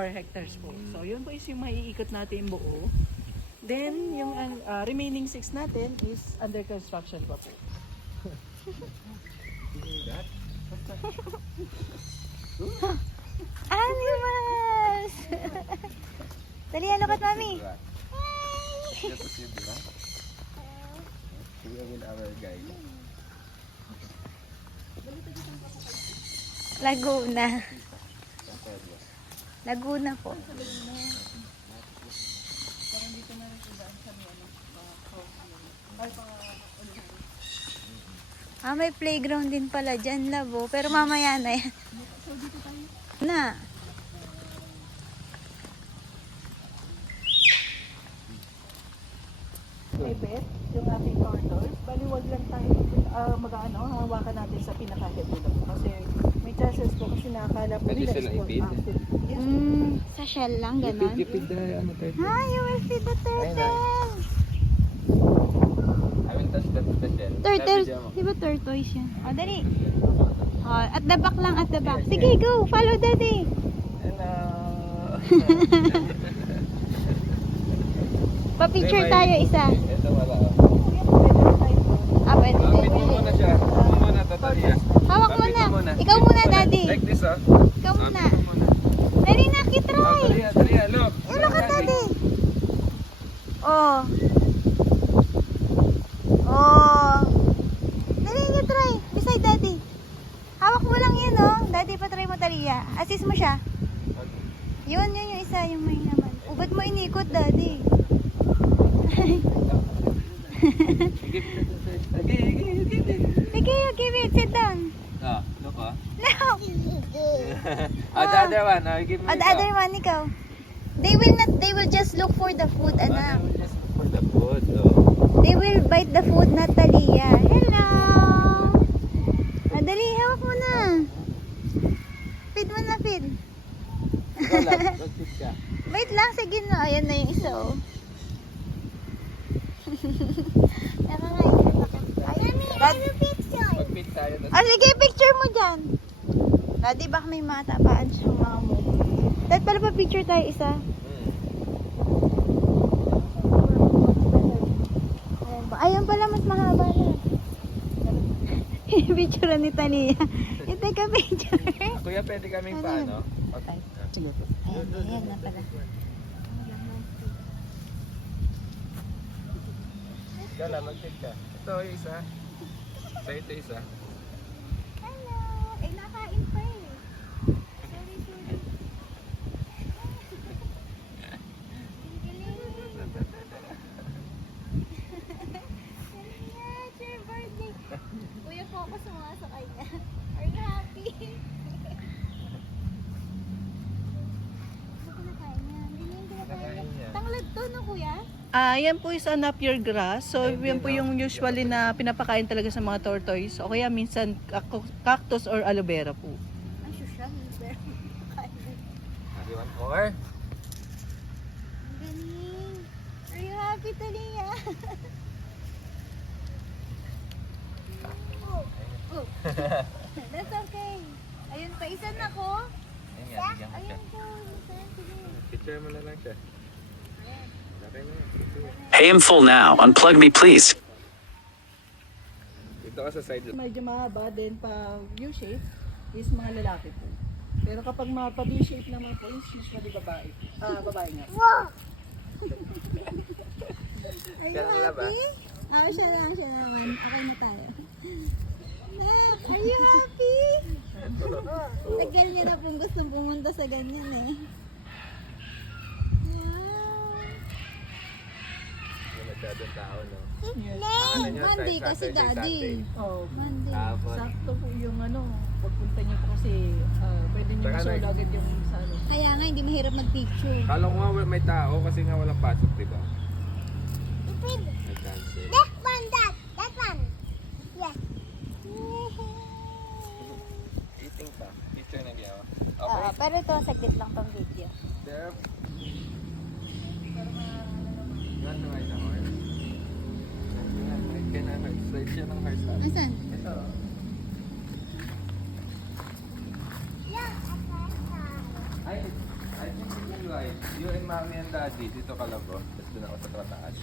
4 hectares po. So yun po is yung maiikot natin buo. Then yung remaining 6 natin is under construction pa po. Animals! Dali, look at mommy. Laguna. Laguna po. May playground din pala dyan, labo. Pero mamaya na yan. Na. May bet, yung ating tortoise, baliwag lang tayo hawakan natin sa pinaka-heavy lang. Kasi may chances po kasi nakakala po nila is for active. Yes. Sa shell lang, ganon. Ipid na ano tayo. You will feed the turtle. I will touch that with the shell. Turtle. Di ba tortoise yan? O, dali. At the back lang, at the back. Sige, go. Follow daddy. Hello. Pa-picture tayo isa. Ito wala. Pwede. Pit mo muna siya. Pit mo muna, Tatalia. Hawak muna. Ikaw muna, daddy. Like this, oh. Ikaw muna. Dali na, kitry. Tatalia, look. Look at daddy. Oh. Dali, kitry. Beside daddy. Hawak mo lang yun, oh. Daddy, patry mo, Talia. Assist mo siya. Yun yung isa, yung may naman. Ba't mo inikot, daddy? Okay, give it. Sit down. Look, oh. No. The other one, give me The other one, ikaw. They will just look for the food, anak. Just for the food, oh. They will bite the food, Natalia. Hello. Dali, hawak mo na. Feed mo na, feed. Ikaw lang, mag-fit ka. Wait lang, sige na. Ayan na yung isa, oh. Tama nga, Mag-fit tayo. sige, picture mo dyan. Daddy, baka may matapaan siyang mga mo. Dad, pala pa picture tayo isa. Ayan pala, mas mahaba na. Picture ni Tania. Yung teka picture. Kuya, pwede kaming paano? Sige po. Ayan na pala. Ikaw lang, mag-fit ka. Ito, yung isa. Ito isa. Hello! Nakain pa eh. Sorry. It's your birthday. Kuya po ako sumasakay niya. Are you happy? Gusto ko na kain niya. Hindi niya Nakain niya. Tanglad to, no kuya? Yan po is napier grass. So yan po yung usually na pinapakain talaga sa mga tortoise. O kaya minsan cactus or aloe vera po. Ang social. Pero You want more? galing. Are you happy, Talia? Oh. That's okay. Ayun pa, isa na ko. Ayun nga, bigyan ko siya. Ayun po. Sige. Picture mo na lang siya. Okay na. Hey, I'm full now. Unplug me, please. Dito ka sa side. Medyo mahaba din pa U-shape is mga lalaki po. Pero kapag mga pa V-shape naman po is usually babae. Babae nga. Wow! Siya lang laba. Siya naman. Okay na tayo. Nak, are you happy? Tagal niya na pong gustong pumunta sa ganyan eh. Masyadong tao, no? Monday kasi daddy. Oh, Monday. sakto po yung pagpunta niyo po kasi pwede niyo Saka masolo agad yung sa Kaya nga, hindi mahirap mag-picture. Kala ko nga may tao kasi nga walang pasok, di ba? Pwede. May cancel. That one. Yes. Eating pa. Picture na biyaw. Pero ito, saglit lang tong video. There. Yan na nga yung heart. Yan na heart. Slide siya ng heart. Nasaan? Ito. I think mami and daddy. Dito ka lang, bro. Tapos doon ako sa taas.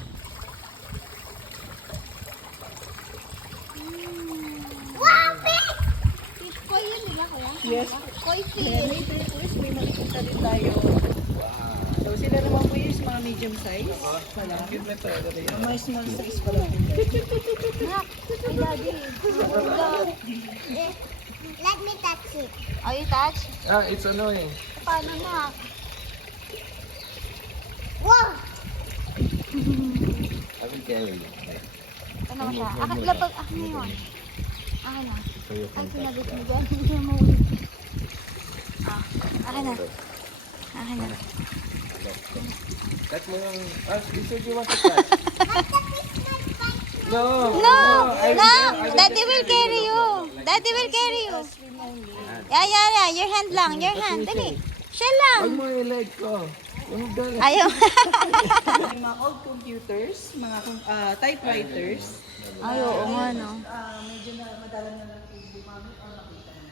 Fish koi yun, di ba kuya? Yes. Koi Ayan, fish. may turquoise, may makikita din tayo. So sila naman po yung mga medium size. Wala. Cute na to. Ang mga small size pa lang. Nak, ay daddy. Look. Let me touch it. Oh, you touch? Ah, it's annoying. Paano na? Whoa! I will carry you. Ano mo siya? Akin, lapag, akin na yun. Akin na. So you Ay, can touch sinagot mo that. dyan. Hindi mo ulit. Ah, akin na. Akin na. Touch mo yung... Ah, you said you want to touch. No! No! I No! will Daddy just will carry you. Daddy will carry you. Yeah. Your hand lang. Your hand. Dali. Siya lang. Huwag mo yung leg ko. Yung dala. Ayaw. Yung mga old computers, mga typewriters. Ay, oo nga, no. Medyo na madalang na lang yung gumamit o nakita mo.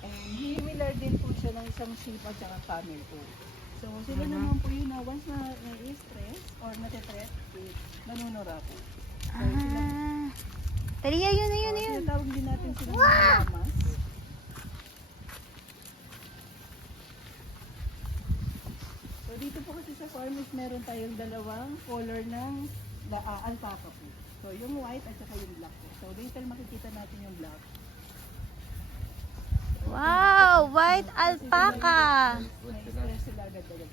And himilar din po siya ng isang ship at saka camel po. So sila naman po yun na once na nai-stress or natitress, nanunura po. Ah. Taliya, yun. Tinatawag din natin sila ng lamas. So dito po kasi sa farm is meron tayong dalawang color ng alpaca po. So yung white at saka yung black po. So later makikita natin yung black. Wow, white alpaca. Na-stress sila agad-agad.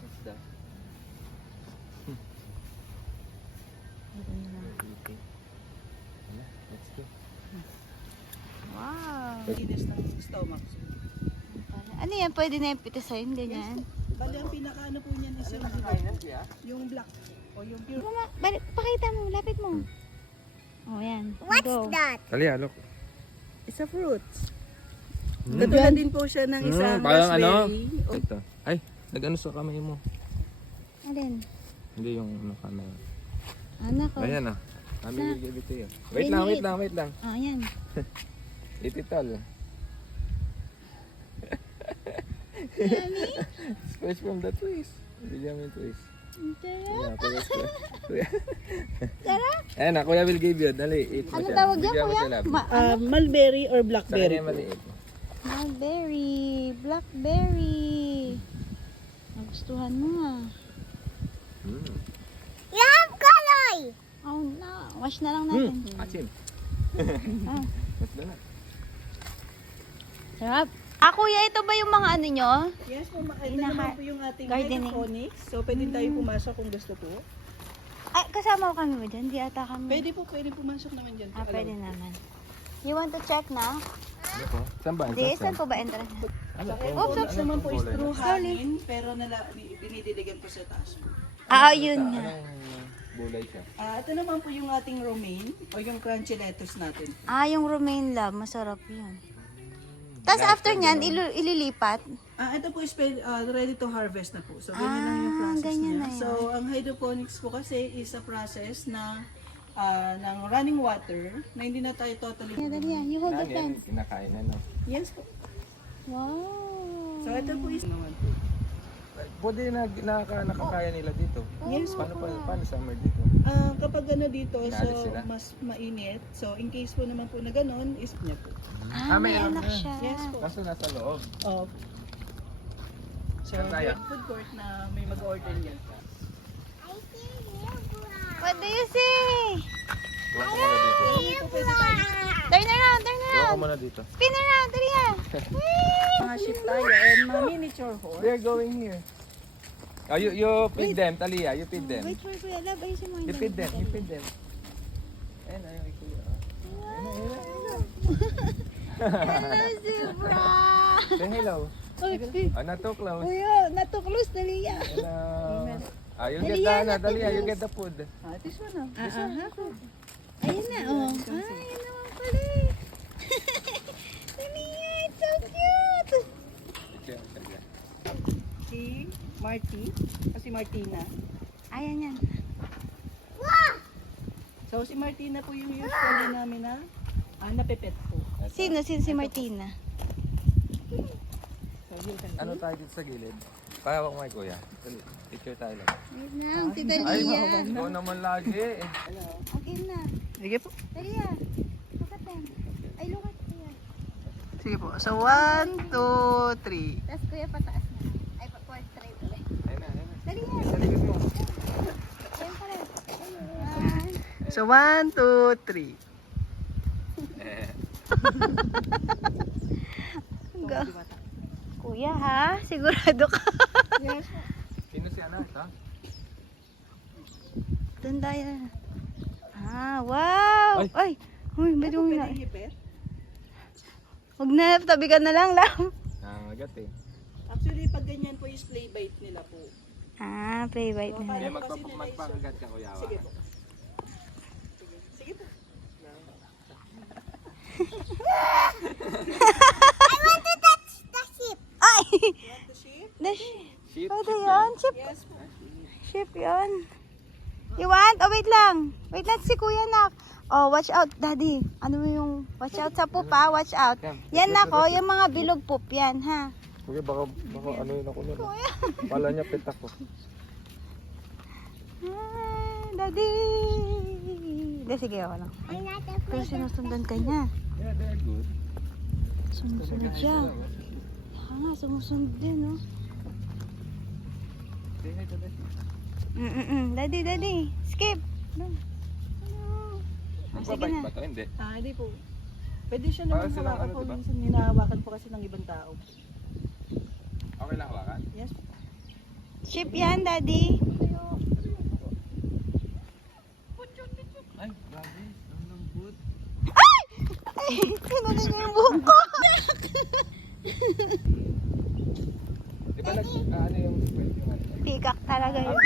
What's that? Let's go. Wow. Linis ng stomach. Ano yan? Pwede na yung pitasayin, ganyan. Bali ang pinakaano po niyan is yung black o yung pure. Balik, pakita mo, lapit mo. Oh, yan. What's Go. that? Talia, look. It's a fruit. Katulad din po siya ng isang parang ano? raspberry. O, Ito. Ay, nag-ano sa kamay mo. Alin? Hindi yung ano kamay. Anak ko. Ayan ah. Mami will give it to you. Wait Wait. lang. Oh, yan. Eat it all. Squeeze from the twist. Benjamin twist. Yeah, kuya. Ayan na, kuya will give you. Dali, eat mo Ano siya. tawag yan, Bigyan mo kuya? siya, love. mulberry or Sa blackberry kanya po. maliit. Mulberry, blackberry. Nagustuhan mo ah. You have color! Oh no, wash na lang natin. Asim. Ah, What's that? sarap. Ah, kuya, ito ba yung mga ano nyo? Yes po, ito Inaha- naman po yung ating gardening. hydroponics. So pwede tayo pumasok kung gusto po. Ay, kasama ko kami ba dyan? Di ata kami. Pwede pumasok naman dyan. Ah, pwede naman. You want to check na? Ano po? Saan ba? Di, saan po ba entrance? Ano po? Oops, oops. naman po is kulay? through hangin, pero dinidiligan po sa taas po. Ah, yun nga. Anong bulay siya? Ito naman po yung ating romaine o yung crunchy lettuce natin. Ah, yung romaine love, masarap yun. Tapos after nyan, ililipat. Ito po is ready to harvest na po. So, ganyan lang yung process ganyan niya. na yun. So, ang hydroponics po kasi is a process na ng running water na hindi na tayo totally... Yeah, dali yan. You hold the Yan, plants. kinakain na, no? Yes po. Wow. So, ito po is naman po. Pwede na nakakaya nila dito. Yes po. Paano summer dito? Kapag dito, Inalis so sila? mas mainit. So, in case po naman po na ganun, is niya po. Ah, may mayroon anak na. siya. Yes po. Kaso nasa loob. Oh. So, Saan tayo? yung food court na may mag-order niyan. I see zebra. What do you see? Gawa ko muna dito. Dito pwede tayo. Turn around, turn Gawa ko around. muna dito. Spin around, dali yan. Mga ship tayo and mga miniature horse. They're going here. Oh, you feed them, Talia. You feed them. Wait for Kuya Love, ayusin mo. You feed them. You feed them. Ayun, ayun, kay Kuya. Hello, zebra. Say hello. Oy, Oh, not too close. Kuya, natuklose, dali yan. Hello. You Dali get yan, the, not Talia, too you close. get the food. This one ah. Ayun na, oh. Ay, yun naman pala eh. Dali yan, it's so cute. Si Marty, kasi Martina. Ayan yan. So si Martina po yung usually namin na napepet po. Si Sino si Martina? Ano tayo dito sa gilid? Kaya ko kay kuya. Dali, picture tayo lang. Wait lang, si Ay, Dalia. ikaw naman lagi. Okay na. Sige po. Dalia, look at them. Ay, look at kuya. Sige po. So, 1, 2, 3. Tapos kuya pataas na. Ay, portrait ulit. Ayun na, ayun na. Dalia. Saligid mo. Ayan pala. Ayan. So, 1, 2, 3. Go. Kuya ha? Sigurado ka? Sino si anak, ha? Tanda yan. Ah, wow! Ay! Uy, ba't yung na? hipit? Huwag na, tabi ka na lang lang. Nangagat eh. Actually, pag ganyan po is play bite nila po. Ah, play bite na. Kaya magpapakagat ka, kuya. Sige po. Sige po. I want to touch the sheep. Ay! Want to sheep? Dash. Shit, Pwede yan. Chip. Yes po. Ship yun. You want? Oh, wait lang. Wait lang si Kuya Nak. Oh, watch out, Daddy. Ano mo yung watch out sa poop ha? Watch out. Yan nako, yung mga bilog poop yan ha. Kuya, baka ano yun ako nun. Pala niya pit ako. Ah, Daddy. Hindi, sige ako lang. I'm not Pero afraid. sinusundan ka niya. Yeah, they're good. Sumusunod siya. Saka nga, sumusunod din, no? Say hi to them. Daddy, Daddy. Skip. No. Ah, sige Magbabike na. ba to? Hindi. Hindi po. Pwede siya naman silang hawakan ano, po. diba? Minsan hinahawakan po kasi ng ibang tao. Okay lang hawakan? Yes. Ship yan, Daddy. Ay, grabe. Ang lambot. Ay, pinalik niya yung buhok ko. Di ba ano yung spread yung ano? Peacock talaga yun.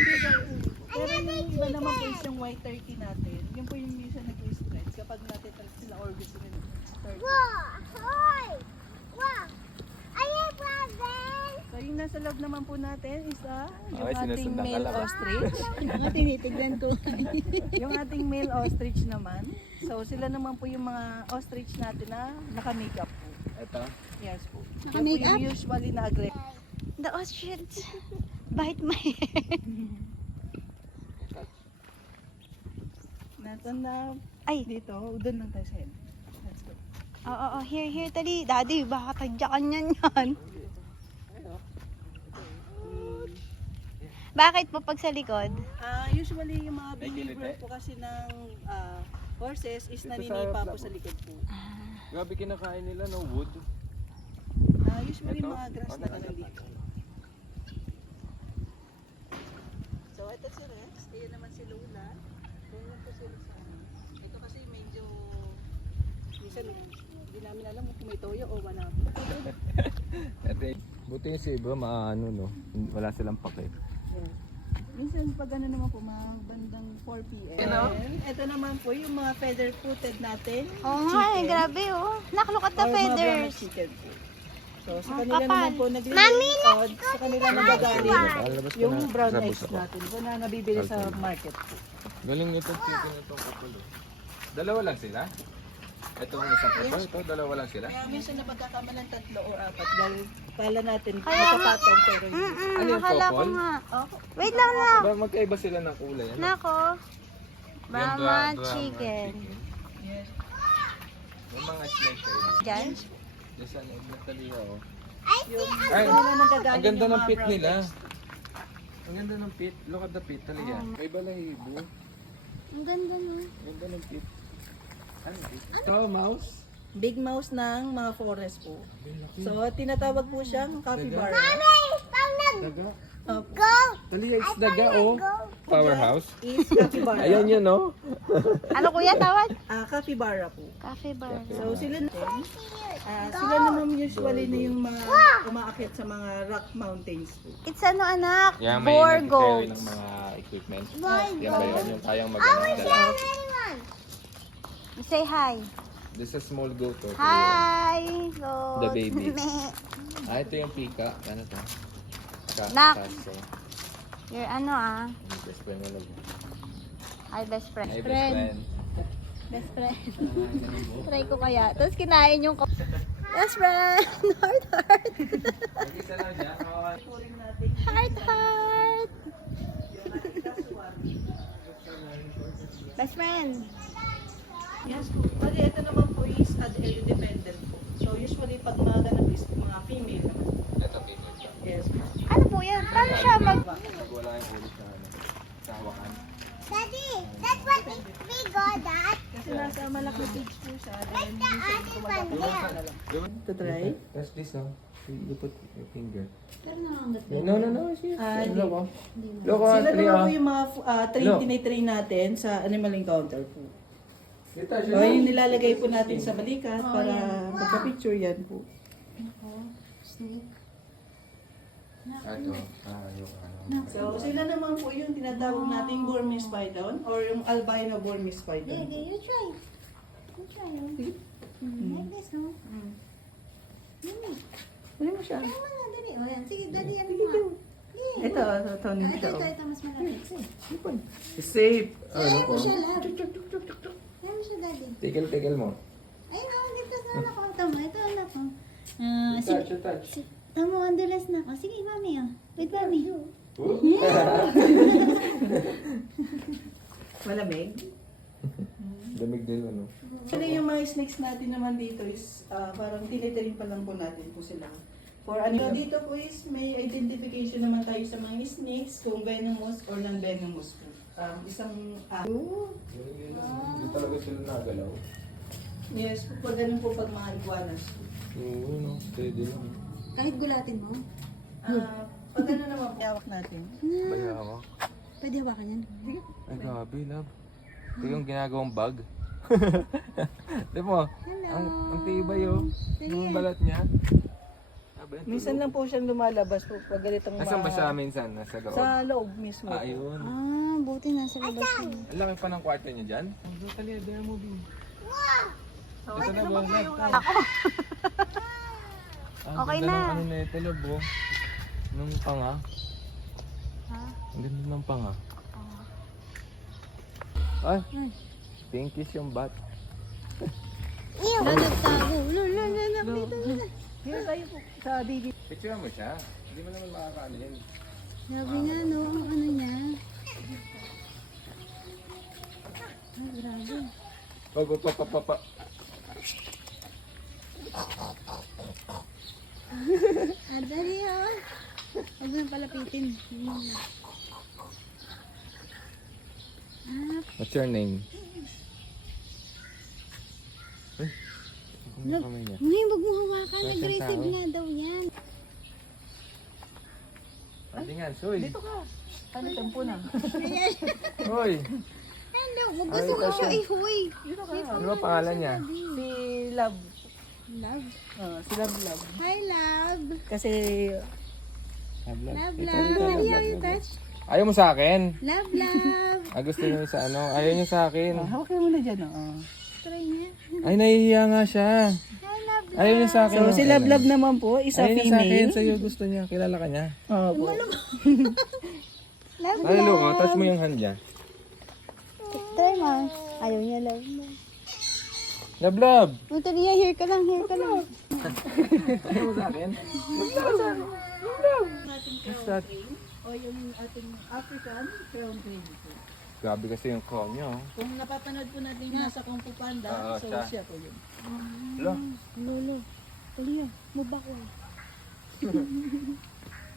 Pero yung iba naman po is yung white turkey natin. Yun po yung minsan nag-stretch kapag natin sila or gusto nila turkey. Whoa! Hoy! Whoa! Are you brother? So yung nasa loob naman po natin is yung Okay, ating sinusundan ka male lang. ostrich. Mga tinitignan ko. Yung ating male ostrich naman. So sila naman po yung mga ostrich natin na naka-makeup po. Ito. Yes po. Naka-makeup? Yan po yung usually na aggressive. The ostrich bite my hair. Nasa na Ay, dito, doon lang tayo sa head. Let's go. oo, here, Daddy. Daddy, baka tadyakan yan yan. Bakit po pag sa likod? Usually yung mga behavior po kasi ng horses is Dito sa naninipa po harap sa likod po. Grabe kinakain nila, no wood. Usually Ito? mga grass na Ano? nandito. So ito si Rex, ayan naman si Lola. Doon lang po sila sa ano. Ito kasi medyo minsan hindi namin alam kung may toyo o wala. Ito, buti yung si Ibra, maano, no? Wala silang pake. Minsan pag ano naman po, mga bandang 4 p.m. Ito naman po yung mga feather-footed natin. Oo nga, eh, grabe oh. Nak, look at the or mga brown feathers. chicken po. So sa Ang kanila kapal. naman po naglilingkod, sa kanila nagagaling Alabas ka yung na. brown Sabos eggs ako. natin po na nabibili sa market po. Galing itong chicken itong kapulo. Dalawa lang sila? Itong isang couple, ito, dalawa lang sila? Kaya minsan napagkakamalan 3 o 4 dahil kala natin Kaya nga. nakapatong pero hindi. Ano yung Akala ko couple? nga. Okay. Wait lang na. Ba, magkaiba sila ng kulay. Ano? Nako. Yung Brahma Brahma chicken. Yes. Yung mga slices. Diyan? Diyan sa loob na taliya, oh. Yung Ay, kanila nagagaling ang ganda yung ng mga pit brown nila. eggs. Ang ganda ng pit. Look at the pit, taliya. May balahibo. Ang ganda no. Ganda ng pit. Ano pit? Cow mouse? Big mouse ng mga forest po. So tinatawag po siyang capybara. Daga? Go! Taliya is daga, oh. Powerhouse? Is capybara. Ayan yun, no? Ano kuya tawad? Capybara po. Cafe bar. So sila sila naman usually na yung mga umaakit sa mga rock mountains po. It's ano anak? Yeah, may Boar nag-carry goats. ng mga equipment. Boy, Yan ba yun? Yung kayang mag-dala. anyone? Say hi. This is small goat, oh. Hi. Goat. The baby. Meh. Ito yung pika. Ano to? Nak. Kaso. You're ano Yung best friend mo lang. Hi best friend. Ay, best friend. Best friend. Try ko kaya. Tapos kinain yung best friend. Heart, heart. Heart, heart. Best friend. Yes po. Bali, ito naman po is independent po. So usually pag mga ganap is mga female naman. Ito, female siya. Yes po. Ano po yan? Paano siya mag... Wala yung ulit sa ano. Sa hawakan. Daddy, that's what we got that. Kasi nasa malaki page po siya. Then The other one there. to try. Press this now. You put your finger. Pero nangangat No, no, no. Sige. Hindi. Look, oh. Look, oh. Sila Three, naman oh. po yung mga train, Look. tinitrain natin sa animal encounter po. Dito, So, yung nilalagay po natin sa balikat para pagka-picture yan po. Snake. Ito. Yung ano. So, sila naman po yung tinatawag nating Burmese python or yung albino Burmese python. Daddy, you try. You try. Like this, no? Ano mo siya? Tama na, dali. O yan. Sige, daddy, ano nga? Ito, toning Ito, siya. ito, ito, mas malapit. It's safe. Ano Ayaw po? mo siya, love. Ayaw mo siya, daddy. Tigil mo. Ay, no, dito sa anak ko. Tama, ito anak ko. Touch, Sige, touch. tama, andulas na ako. Sige, mami, oh. Wait, mami. Malamig. Damig din, ano. Actually, yung mga snakes natin naman dito is parang tinitrain pa lang po natin po sila. For ano, so, dito po is may identification naman tayo sa mga snakes kung venomous or non-venomous po. Isang Hindi talaga sila nagalaw. yes, pag ganun po pag mga iguanas. Oo, no. Steady lang. Kahit gulatin mo. Pag ano naman po, hawak natin. Bayawa. Pwede hawakan yan. Ay, grabe, love. Ito yung ginagawang bag. Di mo, ang tibay, oh. Yung balat niya. Minsan lang po siyang lumalabas po pag ganitong Nasaan ba siya minsan? Nasa loob? Sa loob mismo. Ah, ayun. Buti nasa labas yun. Ang laki pa ng kwarto niya dyan. Ang tali, they're moving. So, Ito na ba? Okay Ang ganda na. ng ano na ito, love, oh. Nung panga. Ang ganda ng panga. Ay, pinkish yung bat. Nagtago. Lalag dito. Here tayo po sa DD. Picture mo siya. Hindi mo naman makakaano yun. Sabi nga, no, ang ano niya. Grabe. Pa. Dali, oh. Huwag mo palapitin. What's your name? Ay, ang Look. kamay niya. Hindi, huwag mo hawakan. Saan Aggressive tao? nga daw yan. Hindi nga, soy. Dito ka. Ano tempo na? Hoy, Hello, huwag gusto ko siya ihoy. Dito ka. ano ba pangalan niya? Si Love. Love. Si Love. Hi, love. Kasi Love, Ito, love. ito, Daddy, love, how you love, touch? Ayaw mo sa akin? Love, love. Gusto niyo sa ano? Ayaw niyo sa akin. hawak mo na dyan. Oh. Try niya. Ay, nahihiya nga siya. Hi, love, love. Ayaw niya sa akin. So, si Ayaw Love naman po, isa Ayaw niya sa akin. female. Sa'yo gusto niya. Kilala ka niya. Oo po. Love, Ay, look. Oh, touch mo yung hand niya. Try mo. Ayaw niya, love. Love, love. O, Talia, here ka lang, here ka lang. Ayaw mo sa akin? What's that? O yung ating African crown crane. Grabe kasi yung call niya. Oh. Kung napapanood po natin yung nasa Kung Fu Panda, Oo, so siya. siya po yun. Lo. Lolo. Talia, mubak ko.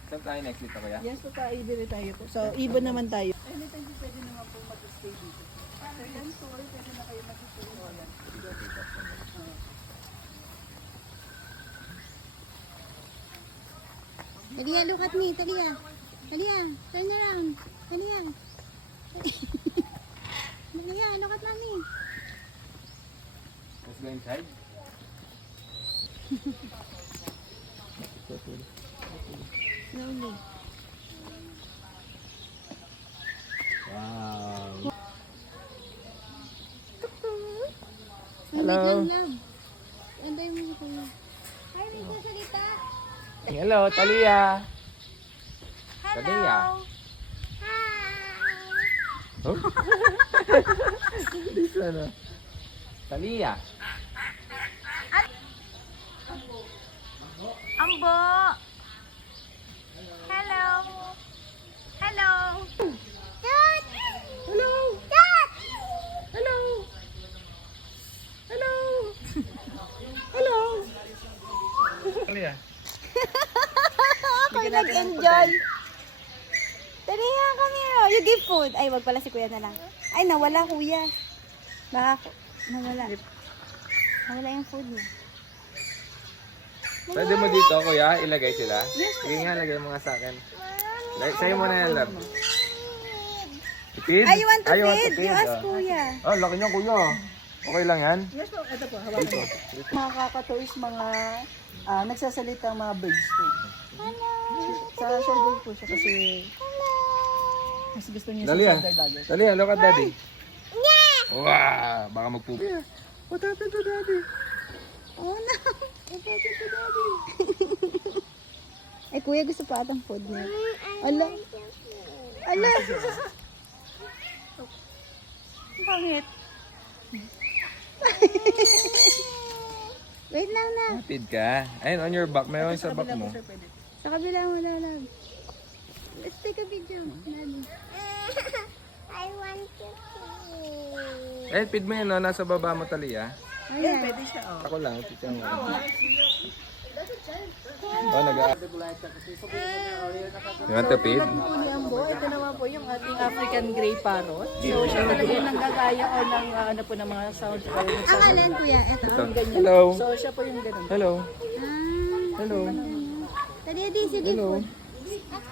Saan tayo next dito, kuya? Yes po tayo, ibili tayo po. So, ibon naman tayo. Anytime po pwede naman po mag-stay dito. So, yan po, pwede na kayo mag-stay. O, yan. Talia, look at me, Talia. Talia, turn around. Talia. Talia, look at mommy. Let's go inside. Slowly. Wow. Hello. Wait lang, love. Anday mo si Talia. Hi, may sasalita. Hello, Talia. Talia. Hi. Oh? This one, oh. Talia. Ambo! Hello! Hello! Dad! Hello. Dad! Hello. Hello. Hello. Talia. Ako'y nag-enjoy. Dali nga kami. You give food. Ay, wag pala si kuya na lang. Ay, nawala kuya. Baka, nawala. Nawala yung food niya. Pwede mo dito, kuya, ilagay sila? Sige nga, lagay mo nga sa akin. Sa'yo mo na yan, love. Ipid? Ay, you want to Ay, feed? You ask kuya. Oh, laki niya, kuya. Okay lang yan? Yes po, ito po, hawakan mo. Mga kakatoys, mga nagsasalitang mga birds po. Sa shoulder po siya kasi mas gusto niya sa Dali shoulder lagi. Dali, look at daddy. Wow, baka magpupo. What happened to daddy? Oh no. What happened to daddy? Ay, kuya, gusto pa atang food niya. Ala. Ala. Bakit? Wait lang na. Feed ka. Ayun, on your back. Mayroon sa back mo. Sa kabila mo na lang. Let's take a video. Daddy. I want to see. Eh, feed mo yun, no? Nasa baba mo, Talia. Ayan, pwede siya. Oh. Ako lang, tita mo. Oh, You want to feed? Po ni Ambo, ito naman po yung ating African Grey Parrot. So, siya talaga yung nanggagaya o ng ano po ng mga sound. Ang alin, kuya? Ito. Hello. So, siya po yung ganun. Hello. Ah. Hello. Tadi, di, sige Hello. food.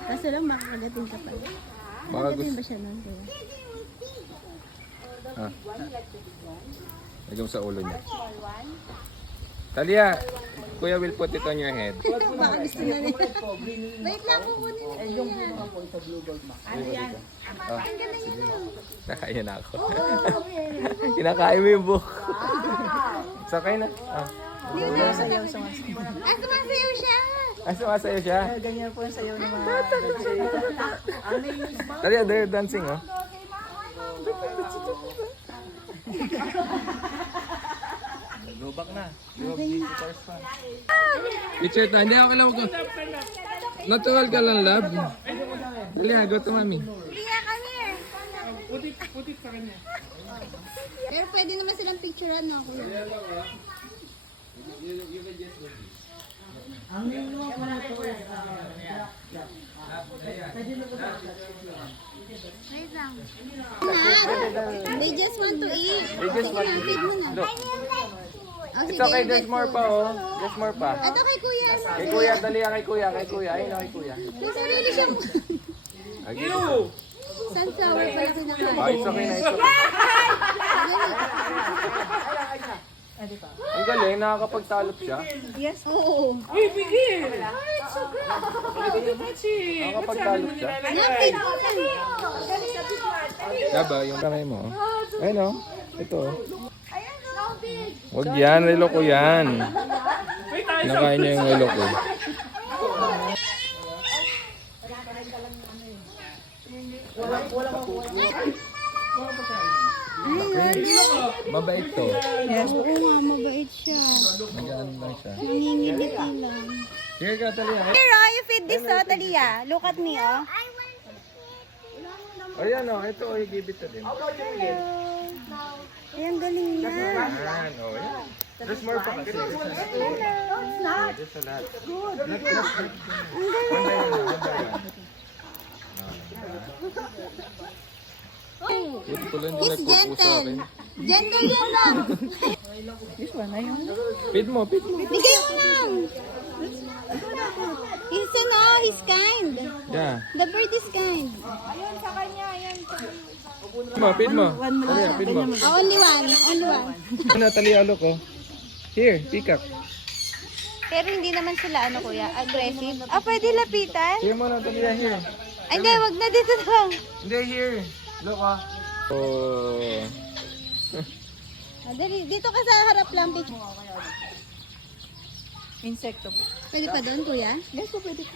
Kaso lang, makakagating ka pala. Baka Makakagating gusto. ba siya nun, kuya? Ah. Lagyan mo sa ulo niya. Talia, Kuya will put it on your head. Baka gusto na niya. Wait lang, kukunin na kuya. Oh, nakain na ako. Kinakain mo yung buhok. Sakay na. Ah, Sayaw sa mga. Ah, sumasayaw siya. sumasayo siya. Ganyan po ang sayaw ng mga. Talia, they're dancing, oh. Go back na. Picture tayo. Hindi, okay lang. Natural ka lang, love. Dali, go to mommy. Kuya, come here. Putit sa kanya. Pero pwede naman silang picturean, no, kuya? Wait lang. They just want to eat. They just want to Feed mo na. Look, Oh, it's sige, okay. you There's get more food. pa, oh. There's more pa. Ito kay kuya. Kay kuya, dali kay kuya, kay kuya. Ayun, kay kuya. May sarili siyang Okay. sunflower pala kinakain. Oh, it's okay na, it's okay. Ang galing, nakakapagsalop siya. Yes. Oo. Nakakapagsalop siya. Napin ko na. Diba, yung kamay mo. oh. Ayun, oh. Ito. oh. Huwag yan, relo ko yan. Nakain niya yung relo ko. Mabait to. Yes, oo nga, mabait siya. Magaan lang siya. Nangingiliti lang. Here ka, Talia. Here, oh, you feed this, oh, Talia. Look at me, oh. Ayan, oh. Ito, oh. Give it to them. Ayan, galing niya. Ayan, oh. Ayan. There's more pa kasi. There's a lot. Good. One by one, one by one. Buti ko lang hindi He's nagpupo sa akin. gentle. Gentle yan lang. This one, ayun. Feed mo, feed mo. Bigay mo lang. He's he's kind. Yeah. The bird is kind. Feed mo. One mo Talia, siya. feed mo. Ganyan mo. Oh, only one. Only one. Ano, Talia, alok, oh. Here, peacock. Pero hindi naman sila, ano kuya, aggressive. Ah, pwede lapitan? Here mo na, Talia, here. Ay, hindi, wag na dito lang. Hindi, here. Look, ah. Oh. Ah, dali, dito ka sa harap lang, picture. Insekto po. Pwede pa doon, kuya? Yes po, pwede po.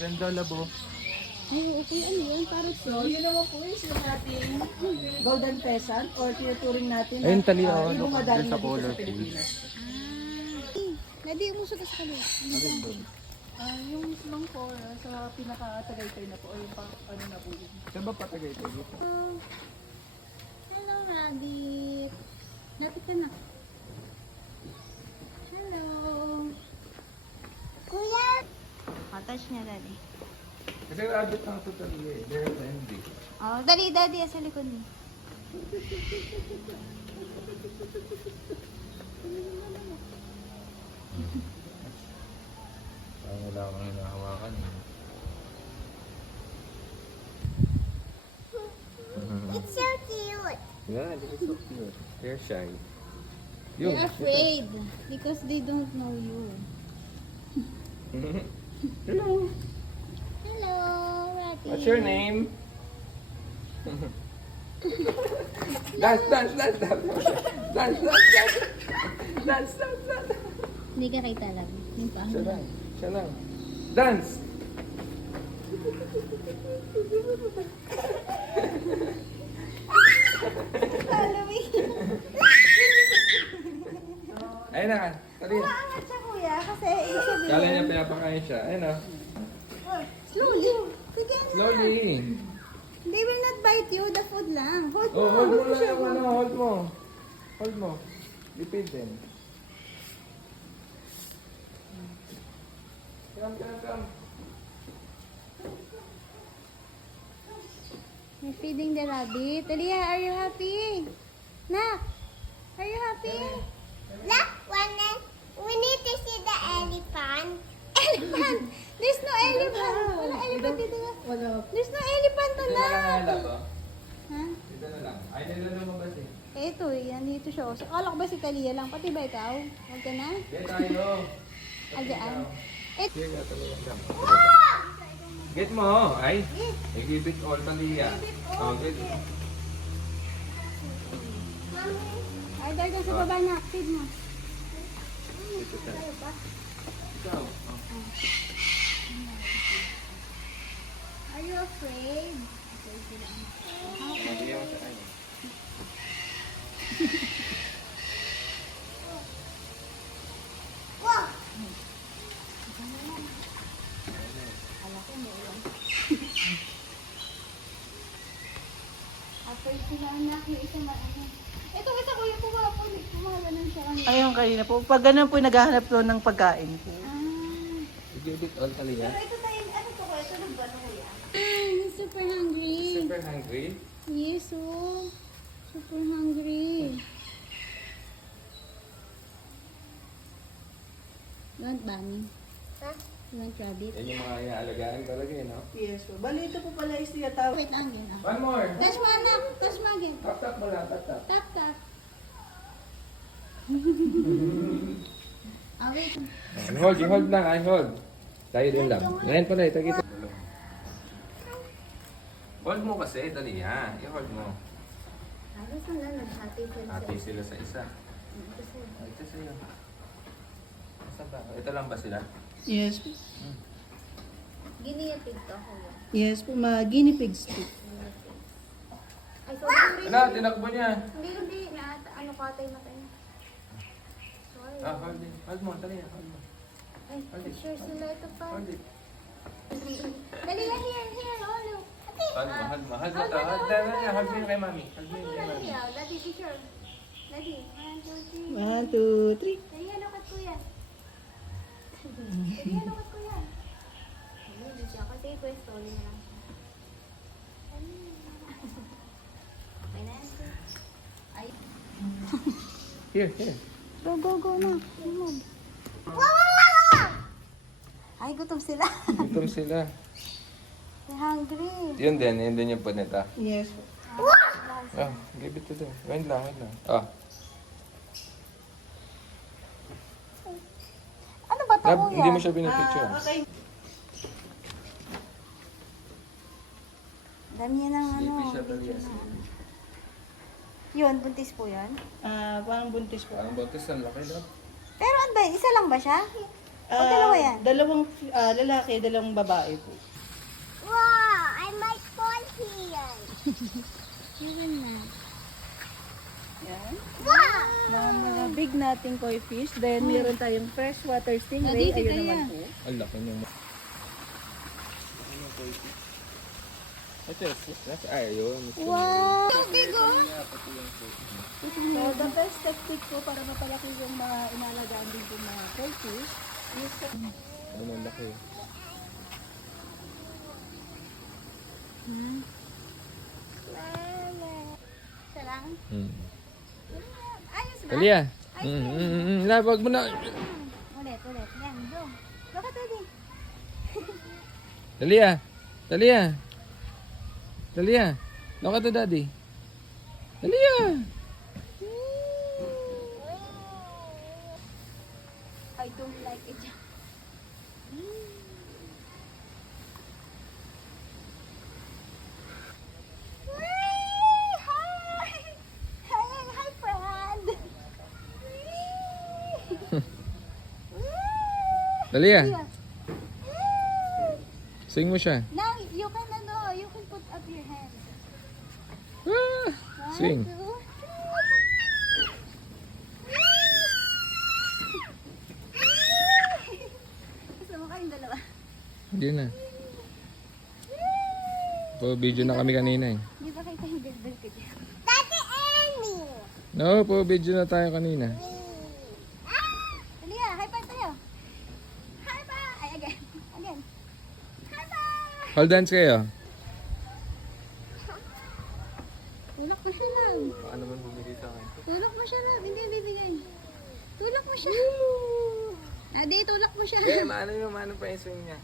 ganda labo. Ay, okay, ano yun? Parang So, yun naman po is yung ating golden pheasant or tinuturing natin Ayun, tali, oh, yung look, madami dyan sa dito color sa Pilipinas. Nadi, umusog ka sa kanila. Yung long po, sa pinaka-tagaytay na po, o yung ano na po yun. Saan ba patagay ito dito? Hello, Rabbit. Lapit ka na. Hello. Kuya, Touch niya, Daddy. Kasi rabbit lang ito talaga eh. They're friendly. Oh, dali, Daddy, sa likod niya. Parang wala akong hinahawakan eh. it's so cute. Yeah, they're so cute. They're shy. They're afraid because they don't know you. Hello. Hello, Rabbit. What's your name? Dance, dance, dance, dance. Dance, dance, dance. Dance, dance, dance. Hindi ka kita lang. Yung pa. Siya lang. Siya lang. Dance! Ayun na. Tali. Angat siya, kuya, kasi ibig sabihin. Kala niya pinapakain siya. Ayun na. Slowly. Sige na. Slowly. They will not bite you, the food lang. Hold Oh, mo. hold mo lang yung ano. Hold mo. Hold mo. Lipid din. Come, come, come. You're feeding the rabbit. Talia, are you happy? Nak, are you happy? Look, we need to see the elephant. Elephant! There's no elephant. Wala elephant dito na. Wala. There's no elephant, Dito na lang anak. halap, oh. Ha? Dito na lang. Ay, dito na lumabas eh. Eh, ito yan. Dito siya. So, akala ko ba si Talia lang? Pati ba ikaw? Huwag ka na? Get tayo. Agaan. Here ka talaga. Get mo, oh. Ay. Give it all Talia. Oh, get it. Ay, dahil ka sa baba na. Feed mo. Dito tayo. Ikaw. Oh. Are you afraid? Mabigyan mo sa kanya. Afraid sila anak. Yung isa maano. Ito isa kuya po ba po? Kumaganan siya kanina. Ayun kanina po. Pag ganun po, naghahanap po ng pagkain po. Ah. Give it all Talia. Pero ito tayo, ano to kuya? Ito ng bano kuya? He's super hungry. Super hungry. Yes, oh. Super hungry. You want bunny? Huh? You want rabbit? Yan yung mga inaalagaan talaga eh, no? Yes po. Bali, ito po pala is tinatawag. Wait, angin ah. One more. Touch mo anak. Touch mo again. Tap, tap mo lang, tap, tap. Tap, tap. Ah, wait. Hold lang, ay hold. Tayo din lang. Ngayon pala, ito kita. Hold mo kasi, dali ha. I-hold mo. Ayos na lang. Happy Happy sila sa isa. Ito sa'yo. Saan ba? Ito lang ba sila? Yes po. Giniyapig to kuya. Yes po, guinea pigs po. Ay, sorry. Wala, tinakbo niya. Hindi. Ano katay na tayo. Sorry. Ah, hold it. Hold mo, dali. Hold mo. Ay, sure sila ito pa. Hold it. Dali yan, here. Oh, look. Hold mo, hold mo. Hold mo to. Hold mo. Hold mo yung kay mami. Hold mo yung kay mami. Daddy, picture. Daddy, 1, 2, 3. 1, 2, 3. Daddy, ano kat kuya? Daddy, ano kat kuya? Hindi siya kasi ito yung story na lang. Okay na yan. Ay. Here. Go na. Ay, gutom sila. Gutom sila. They're hungry. Yun din yung punita. Yes po. Ah, give it to them. Wait lang. Ah. Ano ba ito kuya? Hindi mo siya binipicture. Okay. Dami yan ng ano. Sleepy siya video talaga. na ano. Yun, buntis po yun. Parang buntis po. Parang botes ang laki daw. Pero ano ba, isa lang ba siya? dalawa yan? Dalawang lalaki, dalawang babae po. Wow, I might fall here. Meron na. Yan. Wow. Mga big nating koi fish. Then, meron tayong freshwater stingray. Daddy, Ayun kaya. naman po. Ang laki niya. Ito, that's ayun. Wow! So big oh! So, the best technique po para mapalaki yung mga inalagaan din yung mga koi fish is Ano ang laki. Isa lang? Ayos ba? Talia. Wag mo na. Ulit. Yan, go. Go ka, Daddy. Talia. Look at the daddy. Talia. I don't like it. Hi, friend. Talia. Sing mo siya. Now, you can put up your hand. Ah, sing. 1, 2, 3. Gusto mo kayong dalawa? Hindi na. Video na kami kanina eh. Di ba kayo tayong bilbil ka dyan? Daddy Annie. No, video na tayo kanina. Talia, high five tayo. High five! Ay, again. High five! Hold hands kayo. Tulak mo siya lang. Baka naman bumili sa akin. Tulak mo siya lang. Hindi bibigay. Tulak mo siya. Adi, tulak mo siya. Maano pa yung swing niya?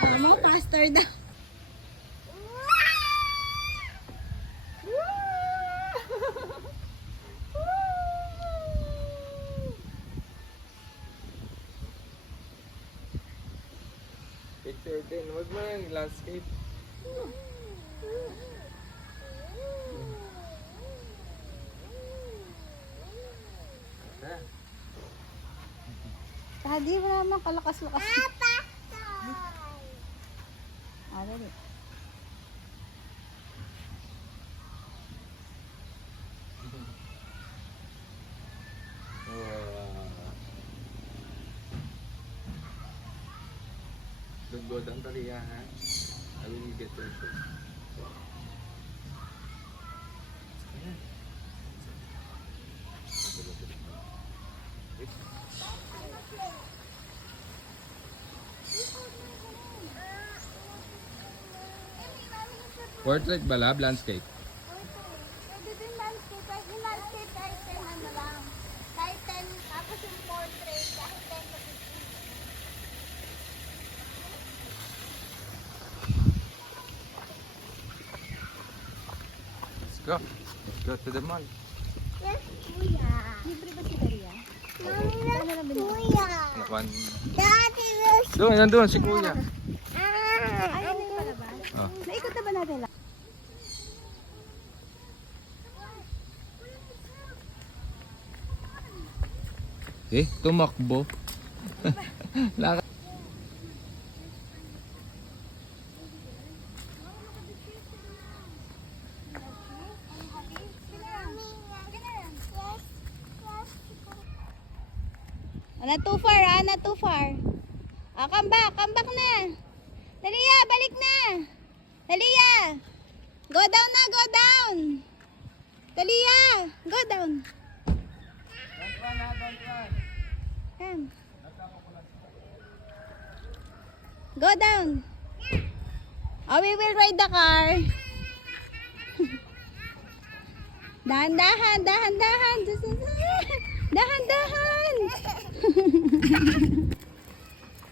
Ano, faster daw. Picture din. Wag mo yung landscape. Adi, wala naman kalakas-lakas. Ah, dali. Don't go down, Talia, ha? I will get your shoes. Portrait ba lab? Landscape? Pwede din landscape. Kahit yung landscape, kahit 10 ano lang. Kahit 10, tapos yung portrait, kahit 10 to 15. Let's go. Let's go to the mall. Yes, kuya. Libre ba si Talia? Mami, kuya. One. Daddy, will Doon, nandun si kuya. Ay, ano yung palabas? Oh. Naikot na ba natin lang? Tumakbo. Laka- Not too far, ah. Not too far. Ah, come back na. Talia, balik na. Talia. Go down na, go down. Talia, go down. Come. Go down. Oh, we will ride the car. Dahan-dahan. Dahan-dahan.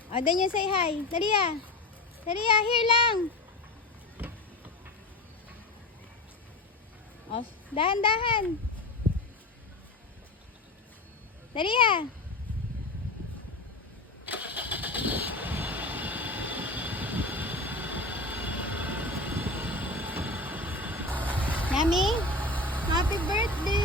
Oh, then you say hi. Talia, here lang. Oh, dahan-dahan. Talia. Yummy. Happy birthday.